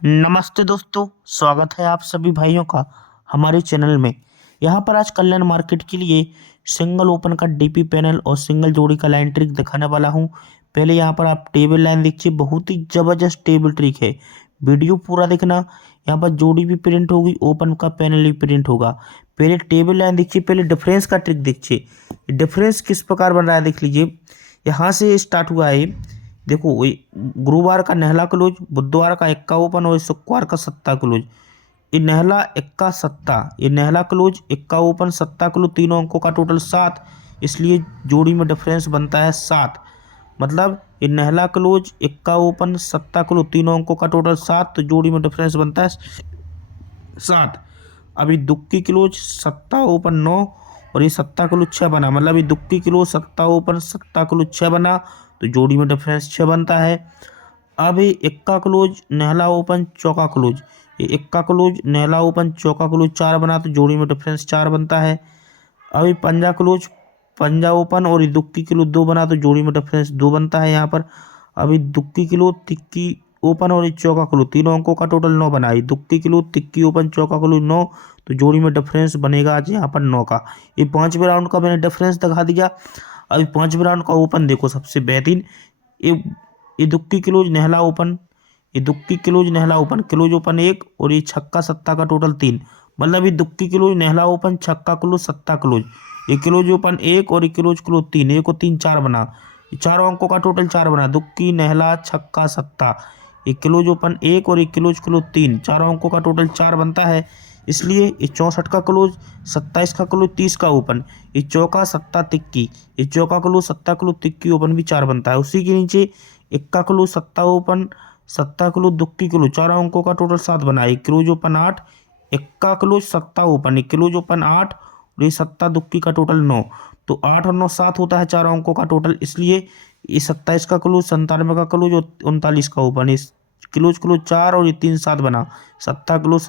नमस्ते दोस्तों, स्वागत है आप सभी भाइयों का हमारे चैनल में। यहाँ पर आज कल्याण मार्केट के लिए सिंगल ओपन का डीपी पैनल और सिंगल जोड़ी का लाइन ट्रिक दिखाने वाला हूँ। पहले यहाँ पर आप टेबल लाइन देखिए, बहुत ही ज़बरदस्त टेबल ट्रिक है। वीडियो पूरा देखना। यहाँ पर जोड़ी भी प्रिंट होगी, ओपन का पैनल भी प्रिंट होगा। पहले टेबल लाइन देखिए, पहले डिफरेंस का ट्रिक देखिए। डिफरेंस किस प्रकार बन रहा है देख लीजिए। यहाँ से स्टार्ट हुआ है, देखो वही गुरुवार का नहला क्लोज, बुधवार का इक्का ओपन और शुक्रवार का सत्ता क्लोज। ये नहला इक्का सत्ता, ये नहला क्लोज इक्का ओपन सत्ता क्लोज, तीनों अंकों का टोटल 7। इसलिए जोड़ी में डिफरेंस बनता है 7। मतलब ये नहला क्लोज इक्का ओपन सत्ता क्लोज, तीनों अंकों का टोटल 7, तो जोड़ी में डिफरेंस बनता है 7। अभी दुक्की क्लोज सत्ता ओपन 9 और ये सत्ता क्लोज 6 बना, मतलब ये दुक्की क्लोज सत्ता ओपन सत्ता क्लोज 6 बना, तो जोड़ी में डिफरेंस 6 बनता है। अब ये इक्का क्लोज नहला ओपन चौका क्लोज, ये इक्का क्लोज नहला ओपन चौका क्लोज 4 बना, तो जोड़ी में डिफरेंस 4 बनता है। अभी पंजा क्लोज पंजा ओपन और ये दुक्की क्लोज 2 बना, तो जोड़ी में डिफरेंस 2 बनता है यहाँ पर। अभी दुक्की क्लोज तिक्की ओपन और ये चौका क्लोज, तीनों अंकों का टोटल 9 बना, ये दुक्की क्लोज तिक्की ओपन चौका क्लोज 9, तो जोड़ी में डिफरेंस बनेगा आज यहाँ पर 9 का। ये 5वें राउंड का मैंने डिफरेंस दिखा दिया। अभी 5वें राउंड का ओपन देखो, सबसे बेहतरीन। ये ये दुक्की क्लोज नहला ओपन, ये दुक्की क्लोज नहला ओपन, क्लोज ओपन 1 और ये छक्का सत्ता का टोटल 3, मतलब ये दुक्की क्लोज नहला ओपन छक्का क्लोज सत्ता क्लोज, ये क्लोज ओपन 1 और ये क्लोज क्लोज 3, 1 और 3 4 बना, ये चारों अंकों का टोटल 4 बना। दुक्की नहला छक्का सत्ता, ये क्लोज ओपन 1 और ये क्लोज क्लोज 3, चारों अंकों का टोटल 4 बनता है। इसलिए ये 64 का क्लोज 27 का क्लोज 30 का ओपन, ये चौका सत्ता तिक्की, ये चौका क्लोज सत्ता क्लोज तिक्की ओपन भी 4 बनता है। उसी के नीचे इक्का क्लोज सत्ता ओपन सत्ता क्लोज दुक्की क्लोज, चारों अंकों का टोटल 7 बना, ये क्लोज ओपन 8, इक्का क्लोज सत्ता ओपन, ये क्लोज ओपन 8 और ये सत्ता दुक्की का टोटल 9, तो 8 और 9 7 होता है चारों अंकों का टोटल। इसलिए ये 27 का क्लोज 97 का क्लोज और 39 का ओपन, इस क्लोज क्लोज 4 और ये 3 7 बना, सत्ता क्लोज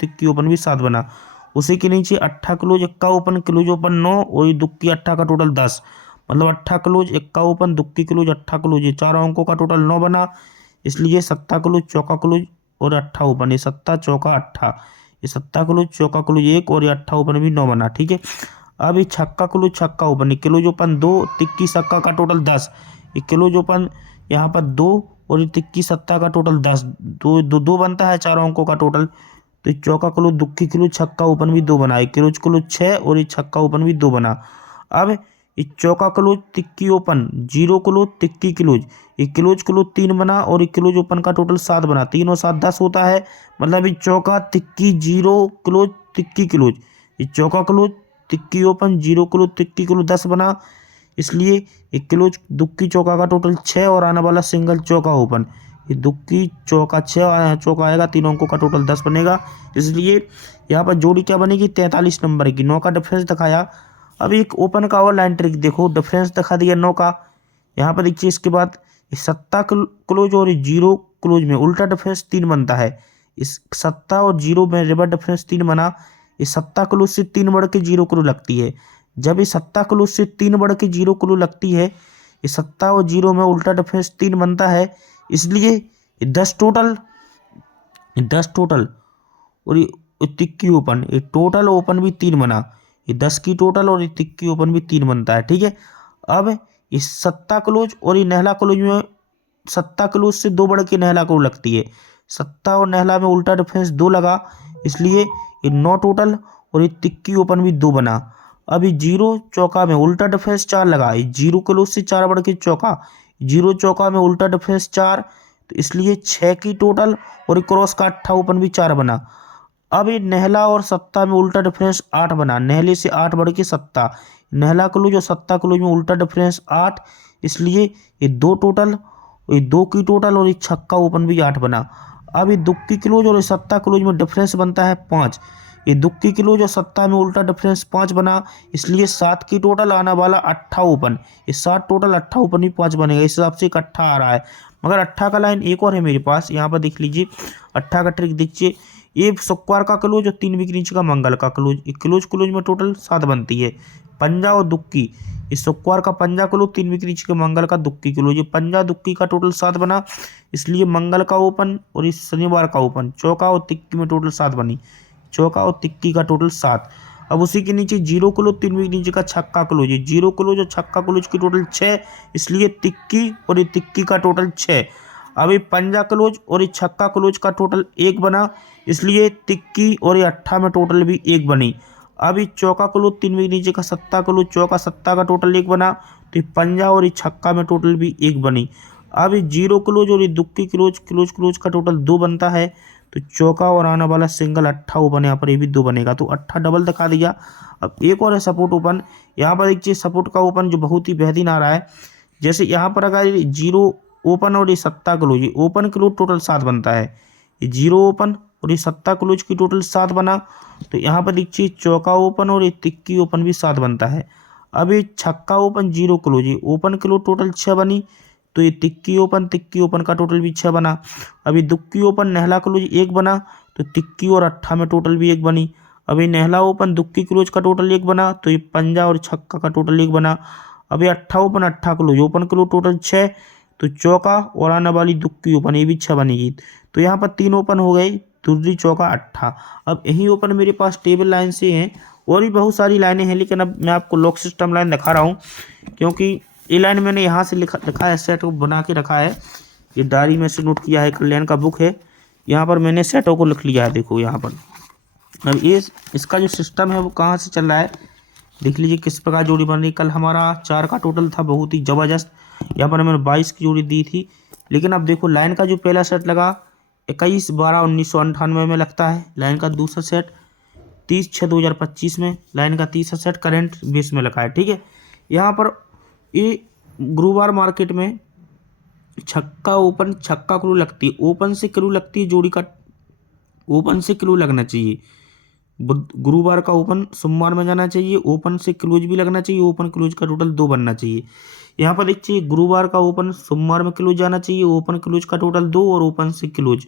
तिक्की ओपन भी 7 बना। उसी के नीचे अट्ठा क्लोज इक्का ओपन क्लोज ओपन 9 और ये दुक्की अट्ठा का टोटल 10, मतलब अट्ठा क्लोज इक्का ओपन दुक्की क्लोज अट्ठा क्लोज, ये चारों अंकों का टोटल 9 बना। इसलिए सत्ता क्लोज चौका क्लोज और अट्ठा ओपन, ये सत्ता चौका अट्ठा, ये सत्ता क्लोज चौका क्लोज 1 और ये अट्ठा ओपन भी 9 बना, ठीक है। अब ये छक्का क्लोज छक्का ओपन, ये क्लोज ओपन 2 तिक्की सक्का का टोटल 10, ये क्लोज ओपन यहाँ पर 2 और ये तिक्की सत्ता का टोटल 10, दो दो दो बनता है चारों अंकों का टोटल। तो ये चौका क्लोज दुक्की क्लोज छक्का ओपन भी 2 बना, ये क्लोज क्लोज 6 और ये छक्का ओपन भी 2 बना। अब ये चौका क्लोज तिक्की ओपन जीरो क्लोज तिक्की क्लोज, ये क्लोज क्लोज 3 बना और ये क्लोज ओपन का टोटल 7 बना, 3 और 7 10 होता है, मतलब ये चौका तिक्की जीरो क्लोज तिक्की क्लोज, ये चौका क्लोज तिक्की ओपन जीरो क्लोज तिक्की क्लोज 10 बना। इसलिए ये क्लोज दुक्की चौका का टोटल 6 और आने वाला सिंगल चौका ओपन, ये दुक्की चौका 6 और यहाँ चौका आएगा, तीनों अंकों का टोटल 10 बनेगा। इसलिए यहाँ पर जोड़ी क्या बनेगी 43 नंबर की। 9 का डिफरेंस दिखाया। अब एक ओपन का और लाइन ट्रिक देखो, डिफरेंस दिखा दिया 9 का। यहाँ पर देखिए, इसके बाद सत्ता क्लोज और जीरो क्लोज में उल्टा डिफरेंस 3 बनता है। इस सत्ता और जीरो में रिवर्स डिफरेंस 3 बना, इस सत्ता क्लोज से 3 बढ़ के जीरो क्लोज लगती है। जब ये सत्ता क्लोज से 3 बढ़ के जीरो क्लोज लगती है, ये सत्ता और जीरो में उल्टा डिफरेंस 3 बनता है। इसलिए ये 10 टोटल और ये तिक्की ओपन, ये टोटल ओपन भी 3 बना, ये 10 की टोटल और ये तिक्की ओपन भी 3 बनता है, ठीक है। अब इस सत्ता क्लोज और ये नहला क्लोज में सत्ता क्लोज से 2 बढ़ के नहला क्लोज लगती है, सत्ता और नहला में उल्टा डिफरेंस 2 लगा, इसलिए ये 9 टोटल और ये तिक्की ओपन भी 2 बना। अब ये जीरो चौका में उल्टा डिफरेंस 4 लगा, ये जीरो क्लोज से 4 बढ़ के चौका, जीरो चौका में उल्टा डिफरेंस 4, तो इसलिए 6 की टोटल और ये क्रॉस का अट्ठा ओपन भी 4 बना। अब ये नहला और सत्ता में उल्टा डिफरेंस 8 बना, नहले से 8 बढ़ के सत्ता, नहला क्लोज और सत्ता क्लोज में उल्टा डिफरेंस 8, इसलिए ये 2 टोटल, ये 2 की टोटल और ये छक्का ओपन भी 8 बना। अब ये दुक्की क्लोज और ये सत्ता क्लोज में डिफरेंस बनता है 5, ये दुक्की क्लोज और सत्ता में उल्टा डिफरेंस 5 बना, इसलिए 7 की टोटल आने वाला अट्ठा ओपन, ये 7 टोटल अट्ठा ओपन भी 5 बनेगा। इस हिसाब से एक अट्ठा आ रहा है। मगर अट्ठा का लाइन एक और है मेरे पास, यहाँ पर देख लीजिए। अट्ठा का ट्रिक देखिए, ये शुक्रवार का क्लोज और 3 वीक नीचे का मंगल का क्लोज, ये क्लोज क्लोज में टोटल 7 बनती है। पंजा और दुक्की, इस शुक्रवार का पंजा क्लोज 3 विकेट नीचे के मंगल का दुक्की क्लोज। ये पंजा दुक्की का टोटल 7 बना, इसलिए मंगल का ओपन और इस शनिवार का ओपन चौका और तिक्की में टोटल 7 बनी, चौका और तिक्की का टोटल 7। अब उसी के नीचे जीरो क्लोज 3 विकेट नीचे का छक्का क्लोज है, जीरो क्लोज और छक्का क्लोज की टोटल 6, इसलिए तिक्की और ये तिक्की का टोटल 6। अभी पंजा क्लोज और ये छक्का क्लोज का टोटल 1 बना, इसलिए तिक्की और ये अट्ठा में टोटल भी 1 बनी। अभी चौका क्लोज 3 विकेट नीचे का सत्ता क्लोज, चौका सत्ता का टोटल 1 बना, तो ये पंजा और ये छक्का में टोटल भी 1 बनी। अभी जीरो क्लोज और ये दुक्की क्लोज क्लोज क्लोज का टोटल 2 बनता है, तो चौका और आने वाला सिंगल अट्ठा ओपन यहाँ पर ये भी 2 बनेगा, तो अट्ठा डबल दिखा दिया। अब एक और है सपोर्ट ओपन, यहाँ पर देखिए सपोर्ट का ओपन जो बहुत ही बेहतरीन आ रहा है। जैसे यहाँ पर अगर जीरो ओपन और ये सत्ता क्लोज, ये ओपन क्लोज टोटल 7 बनता है, ये जीरो ओपन और ये सत्ता क्लोज की टोटल 7 बना, तो यहाँ पर देखिए चौका ओपन और ये तिक्की ओपन भी 7 बनता है। अब ये छक्का ओपन जीरो क्लोज, ये ओपन क्लोज टोटल 6 बनी, तो ये तिक्की ओपन का टोटल भी 6 बना। अभी दुक्की ओपन नेहला क्लोज 1 बना, तो तिक्की और अट्ठा में टोटल भी 1 बनी। अभी नेहला ओपन दुक्की क्लोज का टोटल 1 बना, तो ये पंजा और छक्का का टोटल 1 बना। अभी अट्ठा ओपन अट्ठा क्लोज, ओपन क्लोज टोटल 6, तो चौका और आने वाली दुक्की ओपन ये भी 6 बनेगी, तो यहाँ पर 3 ओपन हो गई, दूसरी चौका अट्ठा। अब यही ओपन मेरे पास टेबल लाइन से हैं, और भी बहुत सारी लाइनें हैं, लेकिन अब मैं आपको लॉक सिस्टम लाइन दिखा रहा हूँ, क्योंकि ये लाइन मैंने यहाँ से लिखा है, सेट को बना के रखा है, ये डायरी में से नोट किया है, कल्याण का बुक है, यहाँ पर मैंने सेटों को लिख लिया है, देखो यहाँ पर। अब ये इसका जो सिस्टम है वो कहाँ से चल रहा है देख लीजिए, किस प्रकार जोड़ी बन रही। कल हमारा 4 का टोटल था, बहुत ही ज़बरदस्त, यहाँ पर मैंने 22 की जोड़ी दी थी, लेकिन अब देखो लाइन का जो पहला सेट लगा 21/12/1998 में लगता है, लाइन का दूसरा सेट 30/6/2025 में, लाइन का तीसरा सेट करंट 20 में लगा है, ठीक है। यहाँ पर ये गुरुवार मार्केट में छक्का ओपन छक्का क्रू लगती है, ओपन से क्रू लगती है, जोड़ी का ओपन से क्रू लगना चाहिए। गुरुवार का ओपन सोमवार में जाना चाहिए, ओपन से क्लोज भी लगना चाहिए, ओपन क्लोज का टोटल 2 बनना चाहिए। यहाँ पर देखिए गुरुवार का ओपन सोमवार में क्लोज जाना चाहिए, ओपन क्लोज का टोटल 2 और ओपन से क्लोज।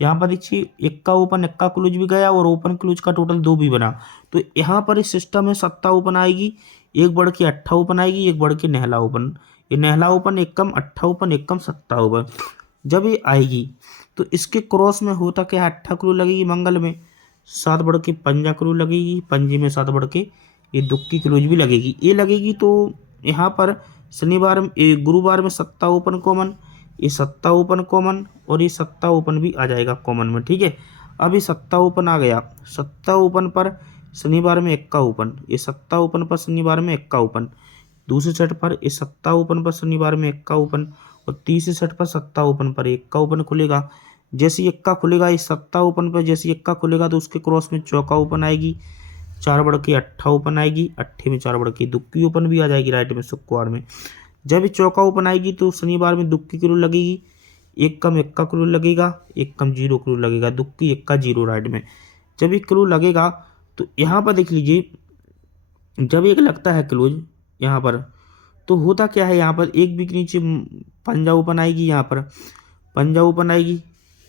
यहाँ पर देखिए इक्का ओपन इक्का क्लोज भी गया और ओपन क्लोज का टोटल 2 भी बना। तो यहाँ पर इस सिस्टम में सत्ता ओपन आएगी, एक बढ़ के अट्ठा ओपन आएगी, एक बढ़ के नेहला ओपन, ये नेहला ओपन एक कम अट्ठा ओपन एक कम सत्ता ओपन जब ये आएगी, तो इसके क्रॉस में होता क्या, अट्ठा क्रू लगेगी मंगल में, 7 बढ़ के पंजा क्रू लगेगी, पंजे में 7 बढ़ के ये दुक्की क्लोज भी लगेगी, ये लगेगी। तो यहाँ पर शनिवार गुरुवार में सत्ता ओपन कॉमन, ये सत्ता ओपन कॉमन और ये सत्ता ओपन भी आ जाएगा कॉमन में, ठीक है। अब ये सत्ता ओपन आ गया, सत्ता ओपन पर शनिवार में इक्का ओपन, ये सत्ता ओपन पर शनिवार में इक्का ओपन, दूसरे सेट पर ये सत्ता ओपन पर शनिवार में इक्का ओपन, और तीसरे सेट पर सत्ता ओपन पर इक्का ओपन खुलेगा। जैसे इक्का खुलेगा इस सत्ता ओपन पर, जैसे इक्का खुलेगा तो उसके क्रॉस में चौका ओपन आएगी, 4 बढ़ के अट्ठा ओपन आएगी, अट्ठे में 4 बढ़ के दुक्की ओपन भी आ जाएगी राइट में शुक्रवार में। जब ये चौका ओपन आएगी तो शनिवार में दुक्की क्रू लगेगी, एक कम इक्का क्रू लगेगा, एक कम जीरो क्रू लगेगा, दुक्की इक्का जीरो राइट में। जब ये क्रू लगेगा तो यहाँ पर देख लीजिए, जब एक लगता है क्लोज यहाँ पर, तो होता क्या है, यहाँ पर एक भी के नीचे पंजा ओपन आएगी, यहाँ पर पंजा ओपन आएगी,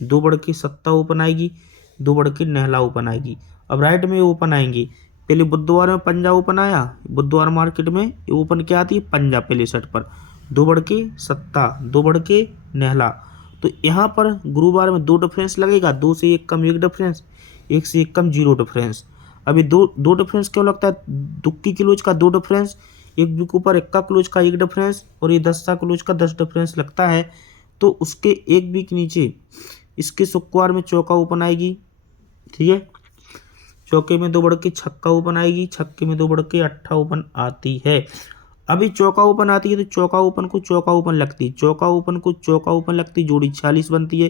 2 बढ़ के सत्ता ओपन आएगी, 2 बढ़ के नेहला ओपन आएगी। अब राइट में ओपन आएंगे, पहले बुधवार में पंजा ओपन आया, बुधवार मार्केट में ओपन क्या आती है पंजा पहले सेट पर, 2 बढ़ के सत्ता, 2 बढ़ के नेहला। तो यहाँ पर गुरुवार में 2 डिफरेंस लगेगा, 2 से 1 कम 1 डिफरेंस, 1 से 1 कम 0 डिफरेंस। अभी दो डिफरेंस क्यों लगता है, दुक्की क्लोज का 2 डिफरेंस, एक वीक ऊपर इक्का क्लोज का 1 डिफरेंस, और ये 10 क्लोज का 10 डिफरेंस लगता है। तो उसके एक वीक नीचे इसके शुक्रवार में चौका ओपन आएगी, ठीक है, चौके में 2 बढ़ के छक्का ओपन आएगी, छक्के में 2 बढ़ के अट्ठा ओपन आती है। अभी चौका ओपन आती है तो चौका ओपन को चौका ओपन लगती है, चौका ओपन को चौका ओपन लगती है, जोड़ी 46 बनती है,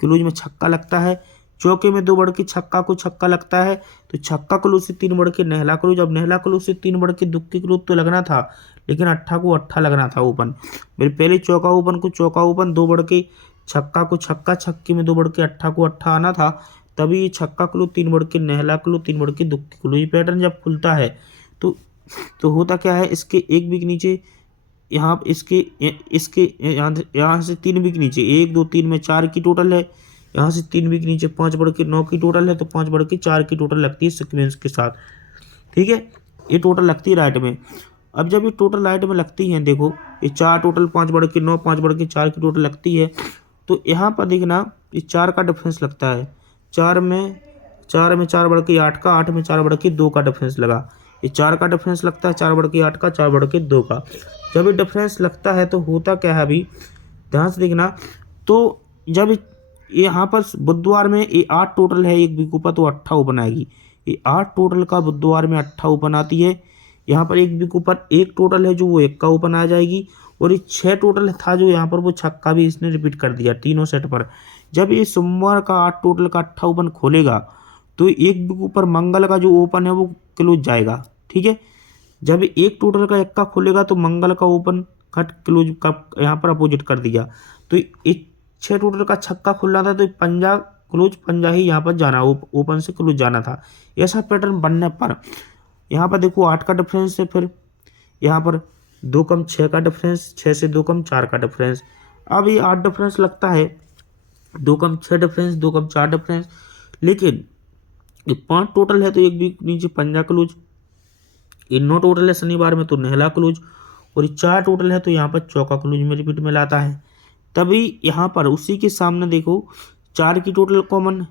क्लोज में छक्का लगता है, चौके में 2 बढ़ के छक्का को छक्का लगता है, तो छक्का क्लोज से 3 बढ़ के नेहला क्लोज, अब नेहला क्लोज से 3 बढ़ के दुक्की क्लोज तो लगना था, लेकिन अट्ठा को अट्ठा लगना था ओपन। मेरे पहले चौका ओपन को चौका ओपन, 2 बढ़ के छक्का को छक्का, छक्के में 2 बढ़ के अट्ठा को अट्ठा आना था, तभी छक्का क्लोज 3 बढ़ के नेहला क्लोज 3 बढ़ के दुक्की क्लोज। ये पैटर्न जब खुलता है तो होता क्या है, इसके एक वीक नीचे यहाँ इसके यहाँ से 3 वीक नीचे 1 2 3 में 4 की टोटल है, यहाँ से 3 वीक नीचे 5 बढ़ के 9 की टोटल है, तो 5 बढ़ के 4 की टोटल लगती है सीक्वेंस के साथ, ठीक है, ये टोटल लगती है राइट में। अब जब ये टोटल लाइट में लगती हैं, देखो ये 4 टोटल 5 बढ़ के 9, 5 बढ़ के 4 की टोटल लगती है। तो यहाँ पर देखना ये 4 का डिफरेंस लगता है। 4 में 4 बढ़ के 8 का, 8 में 4 बढ़ के 2 का डिफरेंस लगा। ये 4 का डिफरेंस लगता है, 4 बढ़ के 8 का, 4 बढ़ के 2 का। जब ये डिफरेंस लगता है तो होता क्या है अभी ध्यान से देखना। तो जब यहाँ पर बुधवार में ये 8 टोटल है, एक विकूपा तो 8 ओपन आएगी। ये 8 टोटल का बुधवार में 8 ओपन आती है। यहाँ पर एक विकूपा 1 टोटल है जो वो 1 का ओपन आ जाएगी। और ये 6 टोटल था जो यहाँ पर वो छक्का भी इसने रिपीट कर दिया तीनों सेट पर। जब ये सोमवार का 8 टोटल का 8 ओपन खोलेगा तो एक विकूपर मंगल का जो ओपन है वो क्लोज जाएगा, ठीक है। जब एक टोटल का 1 का खोलेगा तो मंगल का ओपन कट क्लोज का यहाँ पर अपोजिट कर दिया। तो एक 6 टोटल का छक्का खुलना था तो पंजा क्लोज, पंजा ही यहाँ पर जाना, ओपन से क्लोज जाना था। ऐसा पैटर्न बनने पर यहाँ पर देखो 8 का डिफरेंस है, फिर यहाँ पर 2 कम 6 का डिफरेंस, 6 से 2 कम 4 का डिफरेंस। अब ये 8 डिफरेंस लगता है, 2 कम 6 डिफरेंस, 2 कम 4 डिफरेंस। लेकिन ये 5 टोटल है तो एक भी नीचे पंजा क्लोज। ये 9 टोटल है शनिवार में तो नेहला क्लोज। और ये 4 टोटल है तो यहाँ पर चौका क्लोज में रिपीट में लाता है। तभी यहाँ पर उसी के सामने देखो 4 की टोटल कॉमन,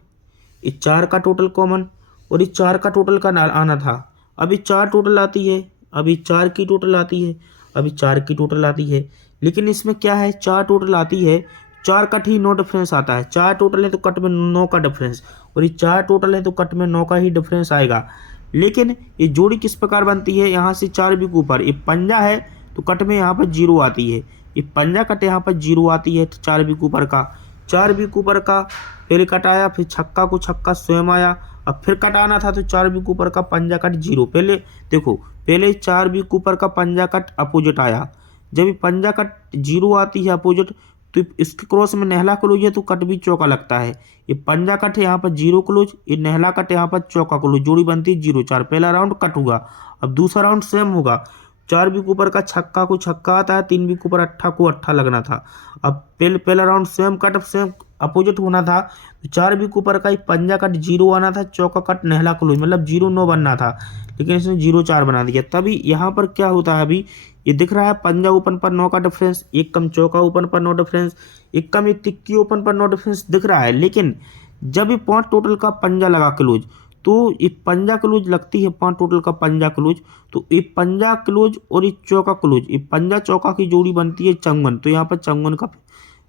ये 4 का टोटल कॉमन और ये 4 का टोटल का आना था। अभी 4 टोटल आती है, अभी 4 की टोटल आती है, अभी 4 की टोटल आती है। लेकिन इसमें क्या है, 4 टोटल आती है, 4 कट ही 9 डिफरेंस आता है। 4 टोटल है तो कट में 9 का डिफरेंस, और ये 4 टोटल है तो कट में 9 का ही डिफरेंस आएगा। लेकिन ये जोड़ी किस प्रकार बनती है, यहाँ से 4 भी ऊपर ये पंजा है तो कट में यहाँ पर 0 आती है। ये पंजा कट यहाँ पर 0 आती है, 4 भी ऊपर का, 4 भी ऊपर का पहले कट आया, फिर छक्का को छक्का स्वयं आया। अब फिर कट आना था तो 4 भी ऊपर का पंजा कट 0। पहले देखो, पहले 4 भी ऊपर का पंजा कट अपोजिट आया। जब ये पंजा कट 0 आती है अपोजिट तो इसके क्रॉस में नेहला क्लोज है तो कट भी चौका लगता है। ये पंजा कट है यहाँ पर 0 क्लोज, ये नेहला कट यहाँ पर चौका क्लोज, जोड़ी बनती है 0-4। पहला राउंड कट हुआ, अब दूसरा राउंड सेम होगा। 4 भी ऊपर का छक्का को छक्का आता है, 3 भी ऊपर अट्ठा को अट्ठा लगना था। अब पहला round same cut same opposite होना था, तो 4 भी ऊपर का पंजा कट 0 आना था, चौका कट नेहला क्लोज मतलब 0-9 बनना था, लेकिन इसने 0-4 बना दिया। तभी यहाँ पर क्या होता है, अभी ये दिख रहा है पंजा ओपन पर 9 का डिफरेंस, एक कम चौका ओपन पर 9 डिफरेंस, एक कम एक तिक्की ओपन पर 9 डिफरेंस दिख रहा है। लेकिन जब ये 5 टोटल का पंजा लगा क्लोज तो ये पंजा क्लोज लगती है, 5 टोटल का पंजा क्लोज, तो ये पंजा क्लोज और ये चौका क्लोज, ये पंजा चौका की जोड़ी बनती है चंगन। तो यहाँ पर चंगन का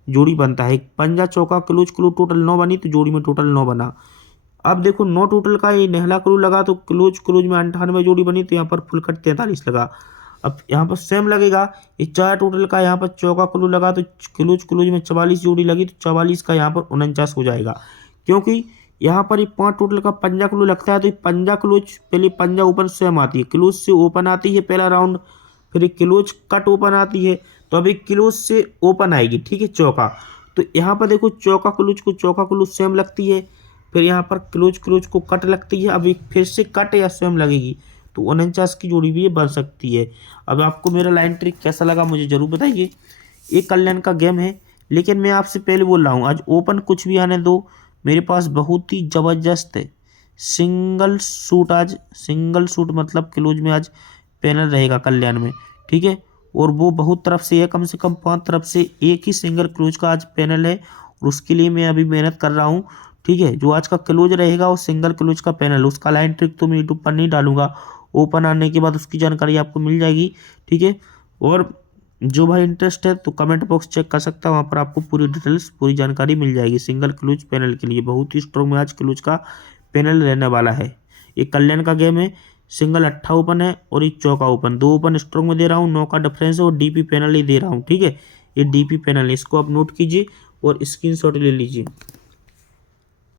जोड़ी बनता है, पंजा चौका क्लोज क्लोज टोटल 9 बनी तो जोड़ी में टोटल 9 बना। अब देखो 9 टोटल का ये नेहला क्लोज लगा तो क्लोज क्लोज में 98 जोड़ी बनी, तो यहाँ पर फुल कट 43 लगा। अब यहाँ पर सेम लगेगा, ये 4 टोटल का यहाँ पर चौका क्लोज लगा तो क्लोज क्लोज में 44 जोड़ी लगी, तो 44 का यहाँ पर 49 हो जाएगा। क्योंकि यहाँ पर ये 5 टोटल का पंजा क्लोज लगता है तो ये पंजा क्लोज पहले पंजा ओपन सेम आती है, क्लोज से ओपन आती है पहला राउंड, फिर क्लोज कट ओपन आती है, तो अभी क्लोज से ओपन आएगी, ठीक है चौका। तो यहाँ पर देखो चौका क्लोज सेम लगती है, फिर यहाँ पर क्लोज क्लोज को कट लगती है, अभी फिर से कट या सेम लगेगी, तो 49 की जोड़ी भी ये बन सकती है। अब आपको मेरा लाइन ट्रिक कैसा लगा मुझे ज़रूर बताइए। ये कल्याण का गेम है, लेकिन मैं आपसे पहले बोल रहा हूँ आज ओपन कुछ भी आने दो, मेरे पास बहुत ही ज़बरदस्त सिंगल सूट, आज सिंगल सूट मतलब क्लोज में आज पैनल रहेगा कल्याण में, ठीक है। और वो बहुत तरफ से है, कम से कम 5 तरफ से एक ही सिंगल क्लोज का आज पैनल है, और उसके लिए मैं अभी मेहनत कर रहा हूँ, ठीक है। जो आज का क्लोज रहेगा वो सिंगल क्लोज का पैनल, उसका लाइन ट्रिक तो मैं यूट्यूब पर नहीं डालूंगा, ओपन आने के बाद उसकी जानकारी आपको मिल जाएगी, ठीक है। और जो भाई इंटरेस्ट है तो कमेंट बॉक्स चेक कर सकता है, वहाँ पर आपको पूरी डिटेल्स पूरी जानकारी मिल जाएगी। सिंगल क्लोज पैनल के लिए बहुत ही स्ट्रॉन्ग आज क्लोज का पैनल रहने वाला है। ये कल्याण का गेम है, सिंगल 8 ओपन है और ये चौका ओपन, 2 ओपन स्ट्रॉन्ग में दे रहा हूँ, 9 का डिफरेंस है और डीपी पैनल ही दे रहा हूँ, ठीक है। ये डीपी पैनल इसको आप नोट कीजिए और स्क्रीनशॉट ले लीजिए।